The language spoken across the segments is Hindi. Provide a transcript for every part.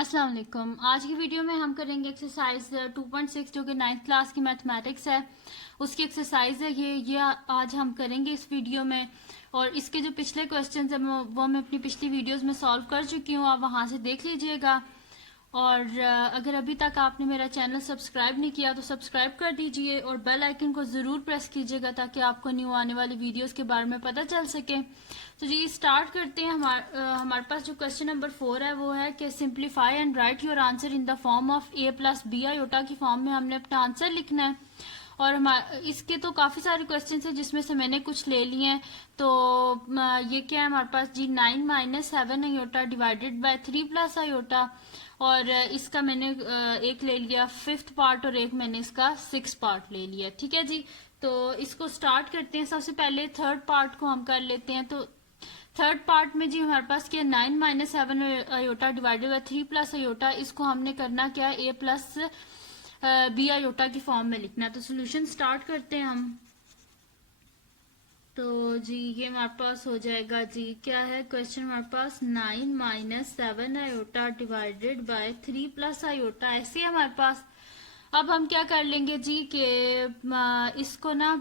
अस्सलाम वालेकुम। आज की वीडियो में हम करेंगे एक्सरसाइज 2.6 जो कि 9th क्लास की मैथमेटिक्स है, उसकी एक्सरसाइज है ये आज हम करेंगे इस वीडियो में। और इसके जो पिछले क्वेश्चंस हैं वो मैं अपनी पिछली वीडियोस में सॉल्व कर चुकी हूँ, आप वहाँ से देख लीजिएगा। और अगर अभी तक आपने मेरा चैनल सब्सक्राइब नहीं किया तो सब्सक्राइब कर दीजिए और बेल आइकन को ज़रूर प्रेस कीजिएगा ताकि आपको न्यू आने वाली वीडियोस के बारे में पता चल सके। तो जी स्टार्ट करते हैं। हमारे पास जो क्वेश्चन नंबर 4 है वो है कि simplify and write your answer in the form of a plus B iota की फॉर्म में हमने अपना आंसर लिखना है। और इसके तो काफ़ी सारे क्वेश्चन हैं जिसमें से मैंने कुछ ले लिए हैं। तो ये क्या है हमारे पास जी 9 minus 7 iota divided bye 3 plus iota. और इसका मैंने एक ले लिया 5th पार्ट और एक मैंने इसका 6th पार्ट ले लिया। ठीक है जी, तो इसको स्टार्ट करते हैं। सबसे पहले 3rd पार्ट को हम कर लेते हैं। तो 3rd पार्ट में जी हमारे पास क्या 9 minus 7 iota divided bye 3 plus iota, इसको हमने करना क्या है a प्लस बी आयोटा की फॉर्म में लिखना है। तो सोल्यूशन स्टार्ट करते हैं हम। तो जी ये हमारे पास हो जाएगा जी क्या है क्वेश्चन हमारे पास 9 minus 7 iota divided bye 3 plus iota, ऐसे है हमारे पास। अब हम क्या कर लेंगे जी कि इसको ना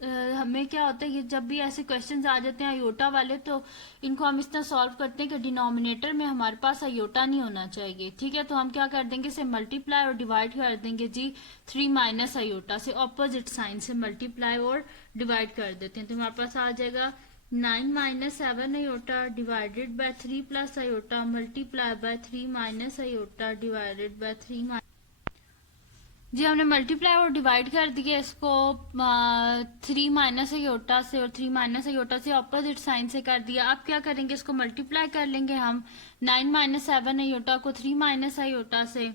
हमें क्या होता है, ये जब भी ऐसे क्वेश्चंस आ जाते हैं आयोटा वाले तो इनको हम इस तरह सॉल्व करते हैं कि डिनोमिनेटर में हमारे पास आयोटा नहीं होना चाहिए। ठीक है, तो हम क्या कर देंगे, इसे मल्टीप्लाई और डिवाइड कर देंगे जी 3 माइनस आयोटा से, ऑपोजिट साइन से मल्टीप्लाई और डिवाइड कर देते हैं। तो हमारे पास आ जाएगा 9 minus 7 iota divided bye 3 plus iota multiply by 3 minus iota divided bye 3 जी हमने मल्टीप्लाई और डिवाइड कर दिया इसको 3 माइनस आयोटा से और 3 माइनस आयोटा से ऑपोजिट साइन से कर दिया। अब क्या करेंगे, इसको मल्टीप्लाई कर लेंगे हम 9 माइनस 7 आयोटा को 3 माइनस आयोटा से,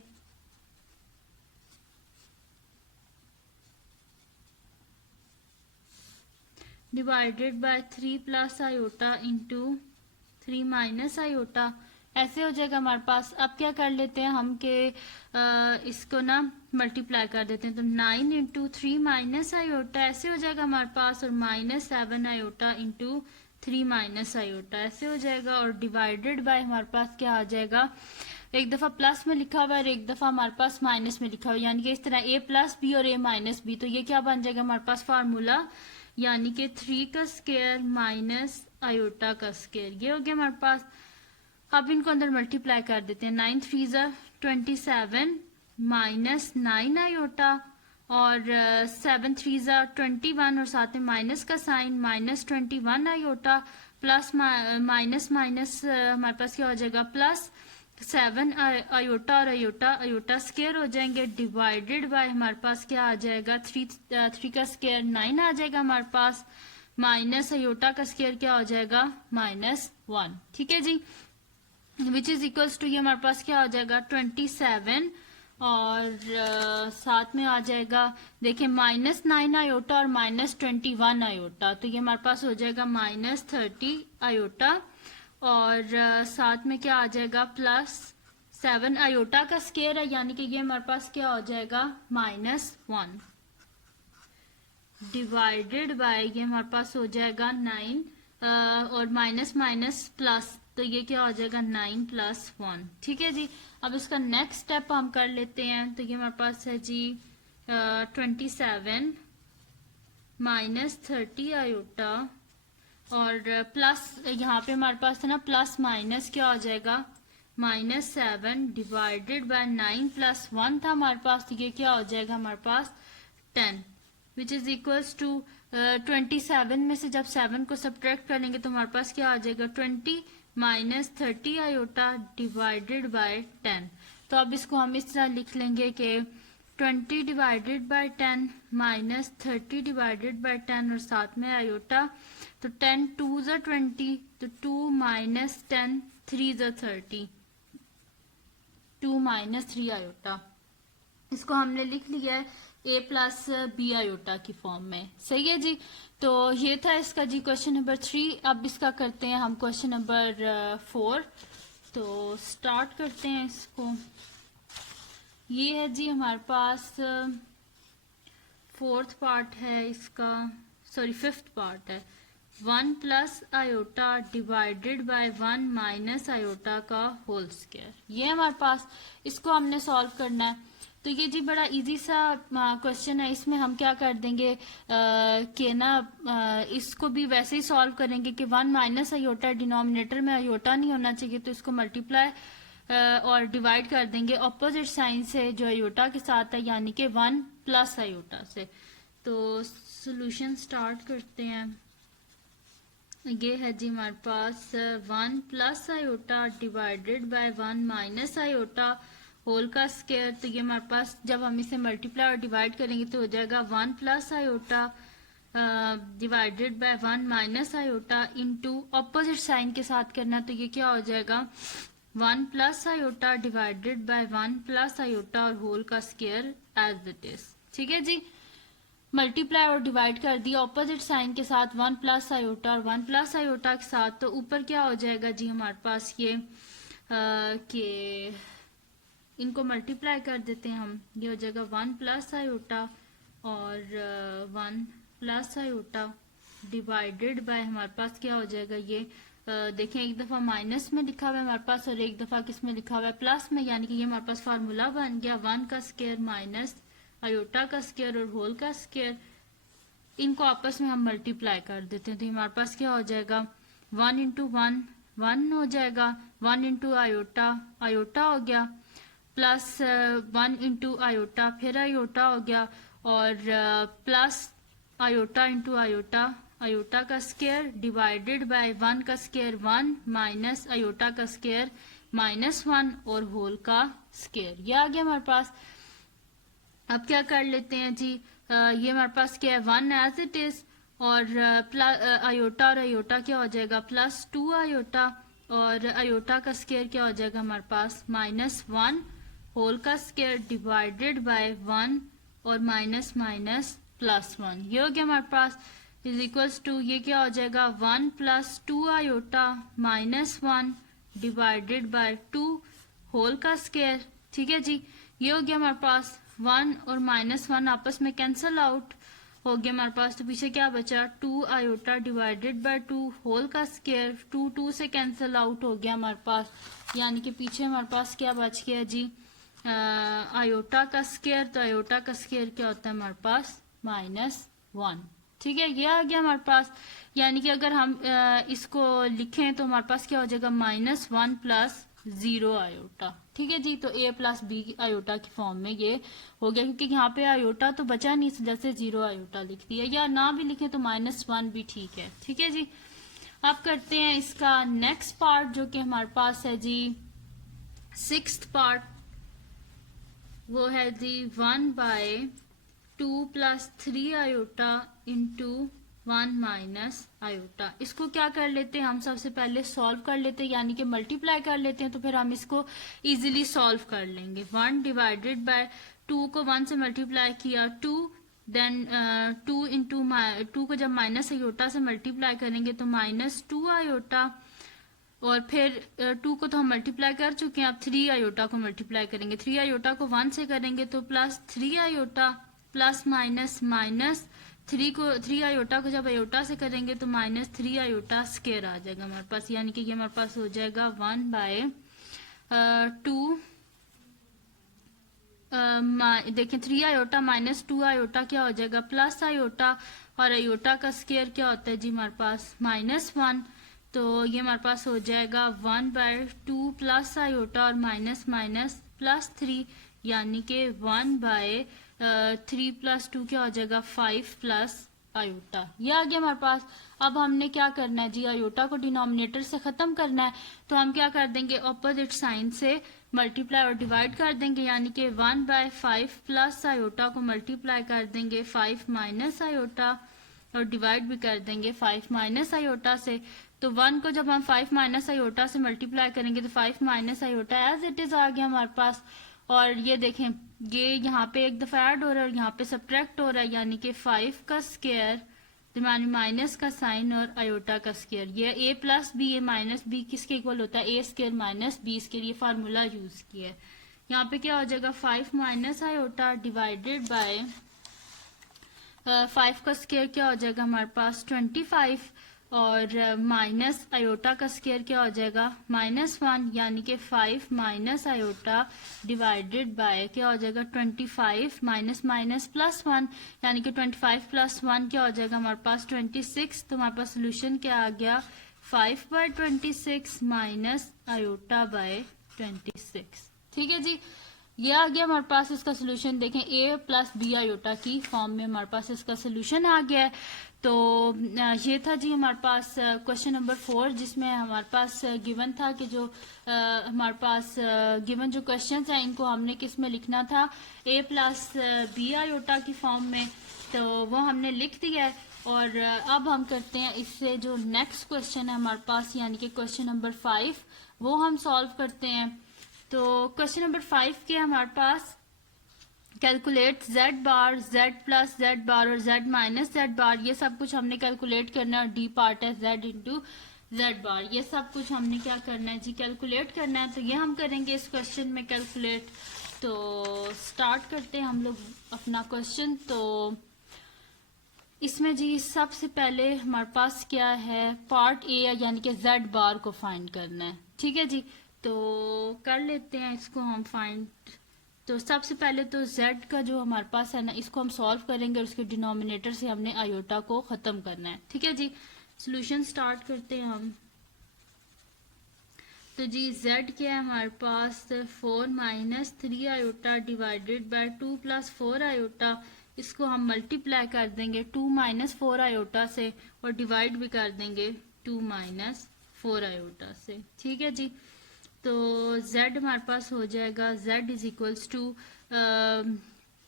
divided by 3 plus iota into 3 minus iota, ऐसे हो जाएगा हमारे पास। अब क्या कर लेते हैं हम के इसको ना मल्टीप्लाई कर देते हैं। तो 9 इंटू 3 माइनस आयोटा ऐसे हो जाएगा हमारे पास, और minus 7 iota into 3 minus iota ऐसे हो जाएगा। और डिवाइडेड बाय हमारे पास क्या आ जाएगा, एक दफा प्लस में लिखा हुआ है और एक दफा हमारे पास माइनस में लिखा हुआ है, यानी कि इस तरह a प्लस बी और a माइनस बी। तो ये क्या बन जाएगा हमारे पास फार्मूला, यानी कि 3 का स्क्वायर माइनस आयोटा का स्क्वायर, ये हो गया हमारे पास। अब इनको अंदर मल्टीप्लाई कर देते हैं। 9 3 27 माइनस 9 आयोटा और 7 3 21 और साथ में माइनस का sign minus 21 iota plus minus minus हमारे पास क्या हो जाएगा प्लस 7 आयोटा और आयोटा आयोटा स्क्वायर हो जाएंगे, डिवाइडेड बाय हमारे पास क्या आ जाएगा 3 का स्क्वायर 9 आ जाएगा हमारे पास, माइनस आयोटा का स्क्वायर क्या हो जाएगा -1। ठीक है जी, विच इज इक्वल्स टू ये हमारे पास क्या हो जाएगा 27 और साथ में आ जाएगा देखिए -9 आयोटा और -21 आयोटा, तो ये हमारे पास हो जाएगा -30 आयोटा और साथ में क्या आ जाएगा +7 आयोटा का स्क्वायर है, यानी कि ये हमारे पास क्या हो जाएगा -1 डिवाइडेड बाय ये हमारे पास हो जाएगा 9 और माइनस माइनस प्लस, तो ये क्या हो जाएगा 9 + 1। ठीक है जी, अब इसका नेक्स्ट स्टेप हम कर लेते हैं। तो ये हमारे पास है जी 27 -30 आयोटा और प्लस यहाँ पे हमारे पास है ना प्लस माइनस क्या हो जाएगा -7 डिवाइडेड बाय 9 + 1 था हमारे पास, तो ये क्या हो जाएगा हमारे पास 10 विच इज इक्वल्स टू 27 में से जब 7 को सब्ट्रैक्ट करेंगे तो हमारे पास क्या आ जाएगा 20 -30 आयोटा डिवाइडेड बाय 10। तो अब इसको हम इस तरह लिख लेंगे कि 20 डिवाइडेड बाय 10 -30 डिवाइडेड बाय 10 और साथ में आयोटा, तो 10 2 ज़ा 20, तो 2 - 10 3 ज़ा 30, 2 - 3 आयोटा, इसको हमने लिख लिया है a प्लस बी आयोटा की फॉर्म में। सही है जी, तो ये था इसका जी क्वेश्चन नंबर 3। अब इसका करते हैं हम क्वेश्चन नंबर 4। तो स्टार्ट करते हैं इसको। ये है जी हमारे पास 4th पार्ट है इसका, सॉरी 5th पार्ट है। 1 plus iota divided by 1 minus iota का होल स्क्वायर। ये हमारे पास, इसको हमने सॉल्व करना है। तो ये जी बड़ा इजी सा क्वेश्चन है। इसमें हम क्या कर देंगे कि ना इसको भी वैसे ही सॉल्व करेंगे कि 1 माइनस आयोटा, डिनोमिनेटर में आयोटा नहीं होना चाहिए, तो इसको मल्टीप्लाई और डिवाइड कर देंगे ऑपोजिट साइन से जो आयोटा के साथ है, यानी कि 1 प्लस आयोटा से। तो सॉल्यूशन स्टार्ट करते हैं। ये है जी हमारे पास 1 plus iota divided by 1 minus iota whole का स्क्वायर। तो ये हमारे पास जब हम इसे मल्टीप्लाई और डिवाइड करेंगे तो हो जाएगा 1 plus iota divided by 1 minus iota into opposite sign के साथ करना, तो ये क्या हो जाएगा 1 plus iota divided by 1 plus iota और होल का स्क्वायर एज इट इज। ठीक है जी, मल्टीप्लाई और डिवाइड कर दिया ऑपोजिट साइन के साथ 1 प्लस आयोटा और 1 प्लस आयोटा के साथ। तो ऊपर क्या हो जाएगा जी हमारे पास ये कि इनको मल्टीप्लाई कर देते हैं हम। ये हो जाएगा 1 प्लस आयोटा और 1 प्लस आयोटा डिवाइडेड बाय हमारे पास क्या हो जाएगा ये देखें, एक दफा माइनस में लिखा हुआ है हमारे पास और एक दफा किस में लिखा हुआ है प्लस में, यानी कि ये हमारे पास फार्मूला बन गया 1 का स्क्वायर माइनस आयोटा का स्क्वायर और होल का स्क्वायर। इनको आपस में हम मल्टीप्लाई कर देते हैं तो हमारे पास क्या हो जाएगा 1 इंटू 1 1 हो जाएगा, 1 इंटू आयोटा आयोटा हो गया, प्लस 1 इंटू आयोटा फिर आयोटा हो गया, और plus iota into iota iota का स्क्वायर डिवाइडेड बाय 1 का स्क्वायर 1 माइनस आयोटा का स्क्वायर -1 और होल का स्क्वायर। ये आ गया हमारे पास। अब क्या कर लेते हैं जी ये हमारे पास क्या है 1 एज इट इज, और आयोटा और आयोटा क्या हो जाएगा +2 आयोटा, और आयोटा का स्क्वायर क्या हो जाएगा हमारे पास -1 होल का स्क्वायर डिवाइडेड बाय 1 और माइनस माइनस +1। ये हो गया हमारे पास इज इक्वल्स टू ये क्या हो जाएगा 1 + 2 आयोटा -1 डिवाइडेड बाय 2 होल का स्क्वायर। ठीक है जी, ये हो गया हमारे पास 1 और -1 आपस में कैंसल आउट हो गया हमारे पास। तो पीछे क्या बचा 2 आयोटा डिवाइडेड बाय 2 होल का स्क्वायर, 2 से कैंसल आउट हो गया हमारे पास, यानी कि पीछे हमारे पास क्या बच गया जी आयोटा का स्क्वायर। तो आयोटा का स्क्वायर क्या होता है हमारे पास -1। ठीक है, ये आ गया हमारे पास, यानी कि अगर हम इसको लिखें तो हमारे पास क्या हो जाएगा -1 + 0 आयोटा। ठीक है जी, तो a + b आयोटा की फॉर्म में ये हो गया, क्योंकि यहाँ पे आयोटा तो बचा नहीं, इस वजह से 0 आयोटा लिख दिया, या ना भी लिखें तो -1 भी ठीक है। ठीक है जी, अब करते हैं इसका नेक्स्ट पार्ट जो कि हमारे पास है जी 6th पार्ट, वो है जी 1/2 + 3 आयोटा इंटू 1 माइनस आयोटा। इसको क्या कर लेते हैं हम सबसे पहले सॉल्व कर लेते हैं, यानी कि मल्टीप्लाई कर लेते हैं, तो फिर हम इसको इजीली सॉल्व कर लेंगे। 1 डिवाइडेड बाय 2 को 1 से मल्टीप्लाई किया 2, देन 2 इंटू 2 को जब माइनस आयोटा से मल्टीप्लाई करेंगे तो -2 आयोटा, और फिर 2 को तो हम मल्टीप्लाई कर चुके हैं, अब 3 आयोटा को मल्टीप्लाई करेंगे। 3 आयोटा को 1 से करेंगे तो +3 आयोटा प्लस माइनस 3 आयोटा को जब आयोटा से करेंगे तो -3 आयोटा स्क्वायर आ जाएगा हमारे पास, यानी कि ये हमारे पास हो जाएगा 1/2 देखें 3 आयोटा -2 आयोटा क्या हो जाएगा प्लस आयोटा, और आयोटा का स्क्वायर क्या होता है जी हमारे पास -1, तो ये हमारे पास हो जाएगा 1/2 प्लस आयोटा और माइनस +3, यानी कि 1/3 + 2 क्या हो जाएगा 5 प्लस आयोटा। ये आ गया हमारे पास। अब हमने क्या करना है जी आयोटा को डिनोमिनेटर से खत्म करना है, तो हम क्या कर देंगे ऑपोजिट साइन से मल्टीप्लाई और डिवाइड कर देंगे, यानी कि 1/5 प्लस आयोटा को मल्टीप्लाई कर देंगे 5 माइनस आयोटा, और डिवाइड भी कर देंगे 5 माइनस आयोटा से। तो 1 को जब हम 5 माइनस आयोटा से मल्टीप्लाई करेंगे तो 5 minus iota as it is आ गया हमारे पास, और ये देखें ये यहाँ पे एक दफा ऐड हो रहा है और यहाँ पे सब्ट्रैक्ट हो रहा है, यानी कि 5 का स्क्वायर मानी माइनस का साइन और आयोटा का स्क्वायर। ये a + b -b किसके इक्वल होता है a² - b स्क्वायर, ये फार्मूला यूज किया है। यहाँ पे क्या हो जाएगा 5 माइनस आयोटा डिवाइडेड बाय 5 का स्क्वायर क्या हो जाएगा हमारे पास 25, और माइनस आयोटा का स्केयर क्या हो जाएगा -1 यानी कि 5 माइनस आयोटा डिवाइडेड बाय क्या हो जाएगा 25 माइनस माइनस +1 यानी कि 25 + 1 क्या हो जाएगा हमारे पास 26। तो हमारे पास सोल्यूशन क्या आ गया 5/26 माइनस आयोटा बाय 26। ठीक है जी, ये आ गया हमारे पास इसका सोल्यूशन। देखें a + b आयोटा की फॉर्म में हमारे पास इसका सोल्यूशन आ गया है। तो ये था जी हमारे पास क्वेश्चन नंबर 4, जिसमें हमारे पास गिवन था कि जो हमारे पास गिवन जो क्वेश्चंस हैं इनको हमने किस में लिखना था a + b आयोटा की फॉर्म में, तो वो हमने लिख दिया है। और अब हम करते हैं इससे जो नेक्स्ट क्वेश्चन है हमारे पास यानी कि क्वेश्चन नंबर 5, वो हम सॉल्व करते हैं। तो क्वेश्चन नंबर 5 के हमारे पास कैलकुलेट z बार, z प्लस z बार और z माइनस z बार, ये सब कुछ हमने कैलकुलेट करना है। डी पार्ट है z इंटू z बार, ये सब कुछ हमने क्या करना है जी कैलकुलेट करना है। तो ये हम करेंगे इस क्वेश्चन में कैलकुलेट। तो स्टार्ट करते हैं हम लोग अपना क्वेश्चन। तो इसमें जी सबसे पहले हमारे पास क्या है पार्ट ए यानी कि z बार को फाइंड करना है। ठीक है जी, तो कर लेते हैं इसको हम फाइंड। तो सबसे पहले तो z का जो हमारे पास है ना इसको हम सॉल्व करेंगे और उसके डिनोमिनेटर से हमने आयोटा को खत्म करना है। ठीक है जी, सॉल्यूशन स्टार्ट करते हैं हम। तो जी z क्या है हमारे पास 4 minus 3 iota divided bye 2 + 4 iota. इसको हम मल्टीप्लाई कर देंगे 2 - 4 आयोटा से और डिवाइड भी कर देंगे 2 - 4 आयोटा से। ठीक है जी, तो z हमारे पास हो जाएगा z =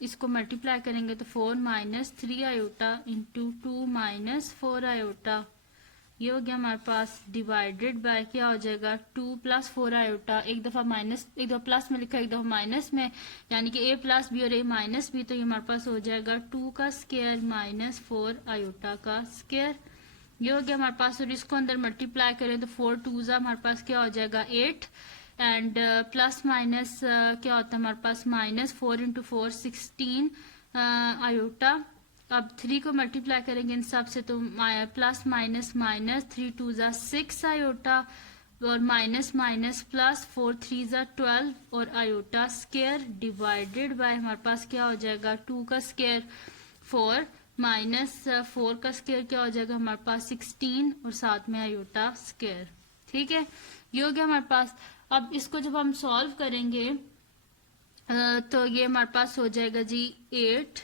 इसको मल्टीप्लाई करेंगे तो 4 - 3 आयोटा इंटू 2 - 4 आयोटा, ये हो गया हमारे पास डिवाइडेड बाय क्या हो जाएगा 2 + 4 आयोटा। एक दफा माइनस, एक दफा प्लस में लिखा, एक दफा माइनस में, यानी कि a + b और a - b। तो ये हमारे पास हो जाएगा 2 का स्क्वायर माइनस 4 आयोटा का स्क्वायर, ये हो गया हमारे पास। और इसको अंदर मल्टीप्लाई करें तो 4 2 हमारे पास क्या हो जाएगा 8 एंड प्लस माइनस क्या होता है हमारे पास -4 × 4 16 आयोटा। अब 3 को मल्टीप्लाई करेंगे इन सब से तो प्लस माइनस माइनस 3 2 6 आयोटा और माइनस माइनस प्लस 4 3 12 और आयोटा स्क्वायर डिवाइडेड बाय हमारे पास क्या हो जाएगा 2 का स्क्वायर 4 माइनस 4 का स्क्वायर क्या हो जाएगा हमारे पास 16 और साथ में आयोटा स्क्वायर। ठीक है, ये हो गया हमारे पास। अब इसको जब हम सॉल्व करेंगे तो ये हमारे पास हो जाएगा जी 8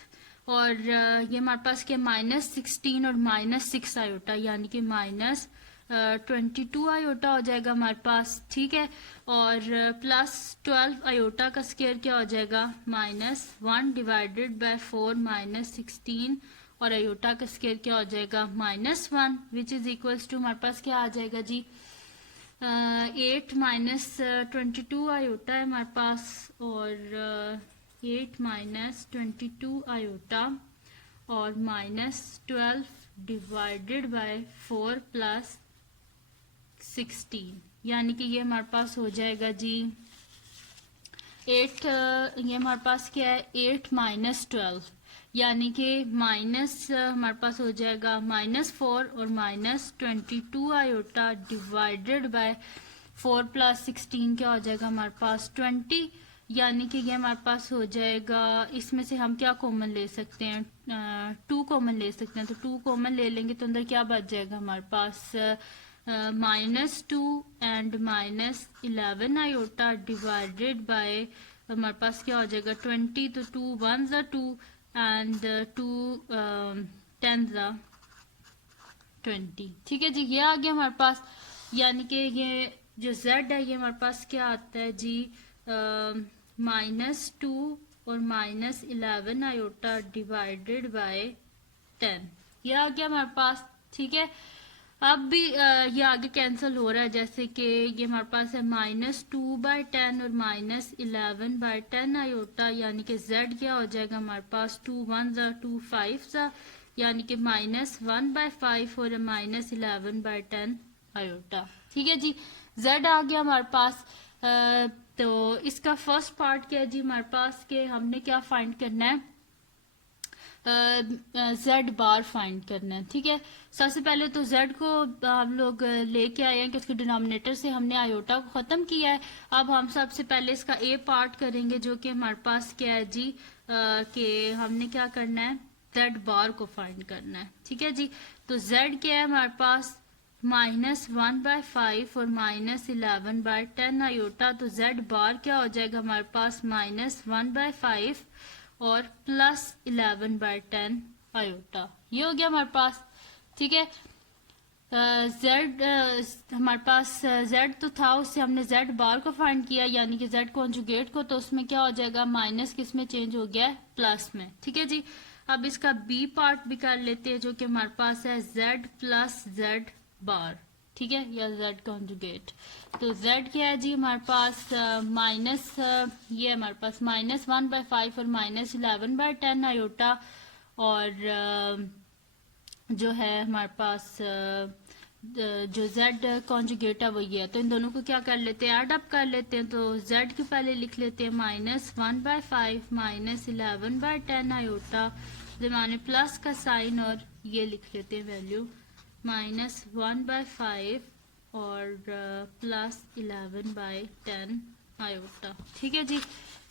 और ये हमारे पास क्या -16 और -6 आयोटा यानी कि -22 आयोटा हो जाएगा हमारे पास। ठीक है, और +12 आयोटा का स्क्वायर क्या हो जाएगा -1 डिवाइडेड बाय 4 -16 और आयोटा का स्क्वायर क्या हो जाएगा -1 विच इज इक्वल्स टू हमारे पास क्या आ जाएगा जी 8 - 22 आयोटा है हमारे पास और 8 - 22 आयोटा और -12 डिवाइडेड बाय 4 + 16 यानी कि ये हमारे पास हो जाएगा जी 8 ये हमारे पास क्या है 8 - 12 यानी कि माइनस हमारे पास हो जाएगा -4 और -22 आयोटा डिवाइडेड बाय 4 + 16 क्या हो जाएगा हमारे पास 20 यानी कि ये हमारे पास हो जाएगा। इसमें से हम क्या कॉमन ले सकते हैं 2 कॉमन ले सकते हैं, तो 2 कॉमन ले लेंगे तो अंदर क्या बच जाएगा हमारे पास -2 एंड -11 आयोटा डिवाइडेड बाय हमारे पास क्या हो जाएगा 20। तो 2 1 = 2 एंड 2 10 = 20। ठीक है जी, ये आ गया हमारे पास। यानी कि ये जो z है ये हमारे पास क्या आता है जी -2 और -11 आयोटा डिवाइडेड बाय 10, ये आ गया हमारे पास। ठीक है, अब भी ये आगे कैंसिल हो रहा है, जैसे कि ये हमारे पास है -2/10 और -11/10 आयोटा, यानी कि z क्या हो जाएगा हमारे पास 2 1 = 2 5 यानी कि -1/5 और -11/10 आयोटा। ठीक है जी, z आ गया हमारे पास। तो इसका फर्स्ट पार्ट क्या है जी हमारे पास के हमने क्या फाइंड करना है जेड बार फाइंड करना है। ठीक है, सबसे पहले तो जेड को हम लोग लेके आए हैं कि उसके डिनोमिनेटर से हमने आयोटा को ख़त्म किया है। अब हम सबसे पहले इसका ए पार्ट करेंगे जो कि हमारे पास क्या है जी, कि हमने क्या करना है, जेड बार को फाइंड करना है। ठीक है जी, तो जेड क्या है हमारे पास, -1/5 और -11/10 आयोटा। तो जेड बार क्या हो जाएगा हमारे पास, -1/5 और +11/10 आयोटा। ये हो गया हमारे पास। ठीक है, जेड हमारे पास जेड तो था, उससे हमने जेड बार को फाइंड किया यानी कि जेड कॉन्जुगेट को, तो उसमें क्या हो जाएगा, माइनस किस में चेंज हो गया है, प्लस में। ठीक है जी, अब इसका बी पार्ट भी कर लेते हैं जो कि हमारे पास है जेड प्लस जेड बार। ठीक है, या जेड कॉन्जुगेट। तो जेड क्या है जी हमारे पास, माइनस ये हमारे पास -1/5 और -11/10 आयोटा, और जो है हमारे पास जो जेड कॉन्जुगेट है वो ये है। तो इन दोनों को क्या कर लेते हैं, ऐड अप कर लेते हैं। तो जेड के पहले लिख लेते हैं -1/5 -11/10 आयोटा, जमाने प्लस का साइन, और ये लिख लेते हैं वैल्यू -1/5 और +11/10 आयोटा। ठीक है जी,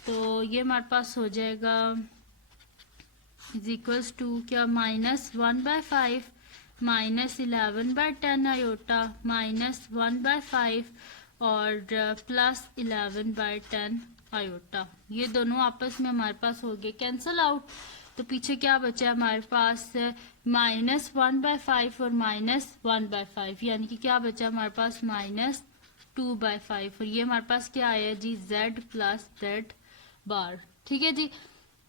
तो ये हमारे पास हो जाएगा इज इक्वल्स टू क्या, -1/5 -11/10 आयोटा -1/5 और +11/10 आयोटा। ये दोनों आपस में हमारे पास हो गए कैंसल आउट। तो पीछे क्या बचा हमारे पास, -1/5 और -1/5, यानी कि क्या बचा हमारे पास, -2/5। और ये हमारे पास क्या आया जी, z प्लस जेड बार। ठीक है जी,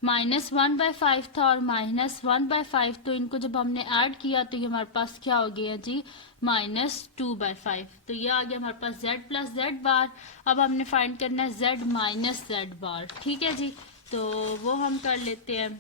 -1/5 था और -1/5, तो इनको जब हमने ऐड किया तो ये हमारे पास क्या हो गया जी, -2/5। तो ये आ गया हमारे पास z प्लस जेड बार। अब हमने फाइंड करना है z माइनस जेड बार। ठीक है जी, तो वो हम कर लेते हैं।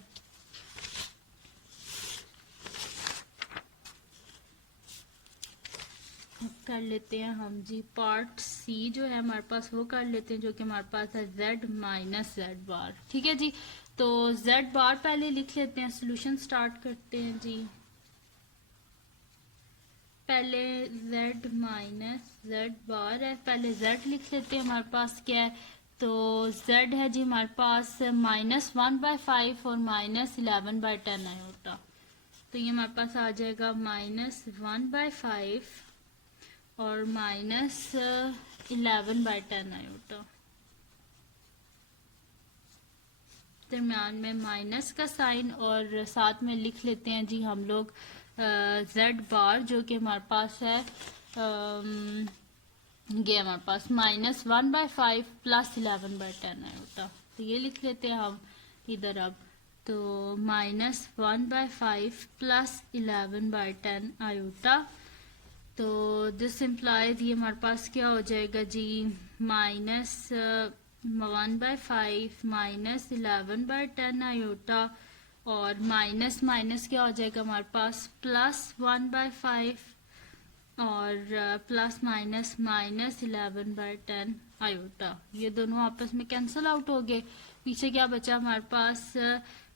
कर लेते हैं हम जी पार्ट सी जो है हमारे पास, वो कर लेते हैं जो कि हमारे पास है z माइनस जेड बार। ठीक है जी, तो z बार पहले लिख लेते हैं, सोल्यूशन स्टार्ट करते हैं जी। पहले z माइनस जेड बार है, पहले z लिख लेते हैं। हमारे पास क्या है, तो z है जी हमारे पास -1/5 और -11/10 आयोटा। तो ये हमारे पास आ जाएगा -1/5 और -11/10 आयोटा, दरम्यान में माइनस का साइन, और साथ में लिख लेते हैं जी हम लोग जेड बार जो कि हमारे पास है, ये हमारे पास -1/5 +11/10 आयोटा। तो ये लिख लेते हैं हम इधर अब, तो -1/5 +11/10 आयोटा। तो दिस इम्प्लाइज ये हमारे पास क्या हो जाएगा जी, -1/5 -11/10 आयोटा, और माइनस माइनस क्या हो जाएगा हमारे पास, +1/5 और ±-11/10 आयोटा। ये दोनों आपस में कैंसिल आउट हो गए। पीछे क्या बचा हमारे पास,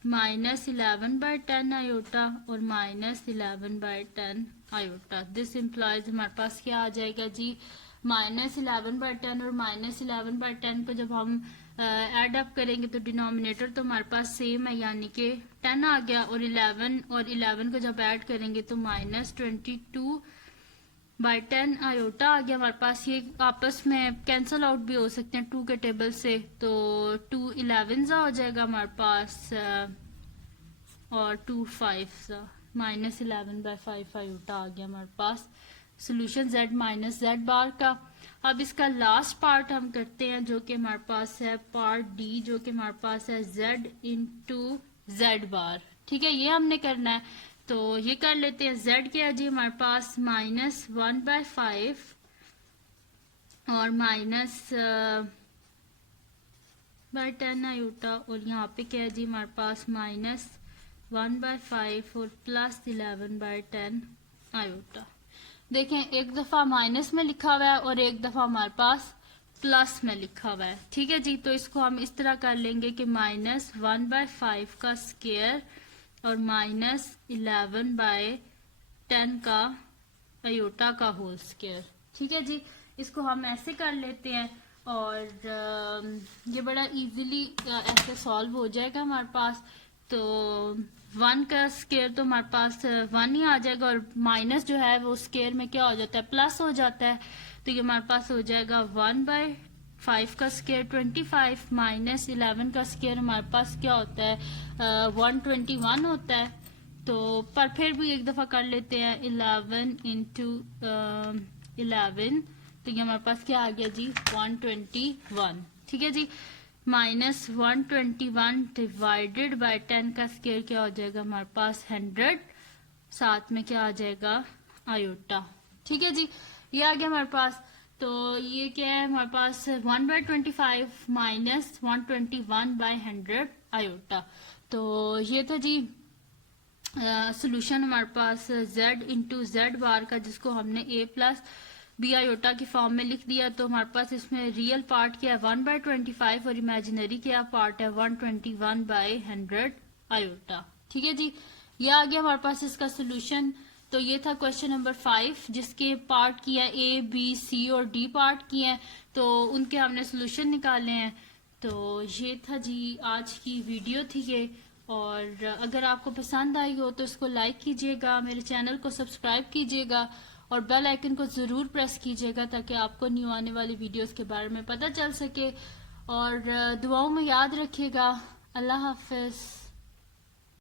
-11/10 आयोटा और -11/10 आयोटा। दिस इम्प्लाइज हमारे पास क्या आ जाएगा जी, -11/10 और -11/10 को जब हम ऐड अप करेंगे तो डिनोमिनेटर तो हमारे पास सेम है, यानी कि 10 आ गया, और 11 को जब ऐड करेंगे तो -22/10 आयोटा आ गया हमारे पास। ये आपस में कैंसल आउट भी हो सकते हैं 2 के टेबल से, तो 2 11 हो जाएगा हमारे पास, और 2 5 -11/5 आयोटा आ गया हमारे पास सोल्यूशन z माइनस जेड बार का। अब इसका लास्ट पार्ट हम करते हैं जो कि हमारे पास है पार्ट डी, जो कि हमारे पास है z इंटू जेड बार। ठीक है, ये हमने करना है, तो ये कर लेते हैं। z क्या है जी हमारे पास, -1/5 और -10 आयोटा, और यहाँ पे क्या है जी हमारे पास, -1/5 और +11/10 आयोटा। देखें, एक दफा माइनस में लिखा हुआ है और एक दफा हमारे पास प्लस में लिखा हुआ है। ठीक है जी, तो इसको हम इस तरह कर लेंगे कि -1/5 का स्क्वायर और -11/10 का आयोटा का होल स्क्वायर। ठीक है जी, इसको हम ऐसे कर लेते हैं और ये बड़ा इजीली ऐसे सॉल्व हो जाएगा हमारे पास। तो 1 का स्क्वायर तो हमारे पास 1 ही आ जाएगा और माइनस जो है वो स्क्वायर में क्या हो जाता है, प्लस हो जाता है। तो ये हमारे पास हो जाएगा 1/5 का स्क्वायर 25 माइनस 11 का स्क्वायर हमारे पास क्या होता है 121 होता है। तो पर फिर भी एक दफा कर लेते हैं 11 इंटू 11, तो ये हमारे पास क्या आ गया जी 121। ठीक है जी, -121 डिवाइडेड बाय 10 का स्क्वायर क्या हो जाएगा हमारे पास 100, साथ में क्या आ जाएगा आयोटा। ठीक है जी, ये आ गया हमारे पास। तो ये क्या है हमारे पास 1/25 माइनस 121/100 आयोटा। तो ये था जी सोल्यूशन हमारे पास z इंटू जेड बार का, जिसको हमने a प्लस बी आयोटा की फॉर्म में लिख दिया। तो हमारे पास इसमें रियल पार्ट क्या है 1/25 और इमेजिनरी क्या पार्ट है 121/100 आयोटा। ठीक है जी, ये आ गया हमारे पास इसका सोल्यूशन। तो ये था क्वेश्चन नंबर 5, जिसके पार्ट किया ए बी सी और डी पार्ट किए हैं, तो उनके हमने सोल्यूशन निकाले हैं। तो ये था जी आज की वीडियो थी ये, और अगर आपको पसंद आई हो तो इसको लाइक कीजिएगा, मेरे चैनल को सब्सक्राइब कीजिएगा और बेल आइकन को ज़रूर प्रेस कीजिएगा ताकि आपको न्यू आने वाली वीडियोस के बारे में पता चल सके। और दुआओं में याद रखिएगा। अल्लाह हाफिज़।